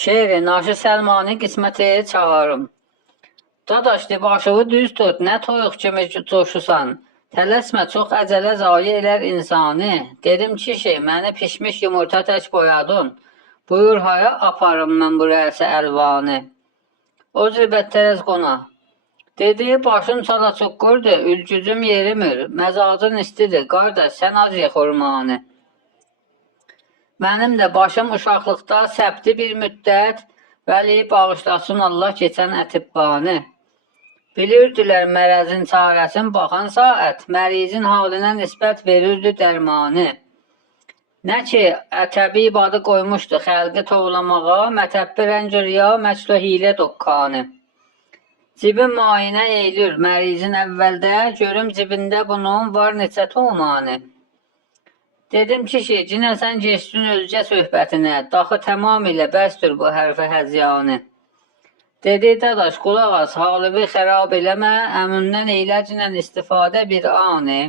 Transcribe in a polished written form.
Şeiri Naşi Səlmani qisməti çağırım. Dadaşdı başığı düz tut, nə toyuq kimi coşusan. Tələsmə, çox əcələ zayi elər insanı. Dedim kişi, məni pişmiş yumurta tək boyadın. Buyur haya aparım mən bu rəsi əlvanı. O zibət tərəz qona. Dedi, başım çala-çuqqurdur, ülgücüm yerimir. Məzacın istidir, qardaş, sən az ye xurmanı. Mənim də başım uşaqlıqda səbti bir müddət, vəli bağışlasın Allah keçən ətibbanı. Bilirdilər mərəzin çarəsin baxan saat, mərizin halinə nisbət verirdi dərmanı. Nə ki, təbib adı qoymuşdu xəlqi tovlamağa, mətəbbi rəng riya, məclü hilə dokkanı. Cibin müayinə eyilir mərizin əvvəldə, görüm cibində bunun var neçə tomanı. Dedim kişi, cinə sən geçdin özgə söhbətinə, daxı tamamilə bəsdir bu hərfi həzyanı. Dedi, dadaş, qulaq az, halını xərab eləmə, əmündən eylə cinən istifadə bir anı.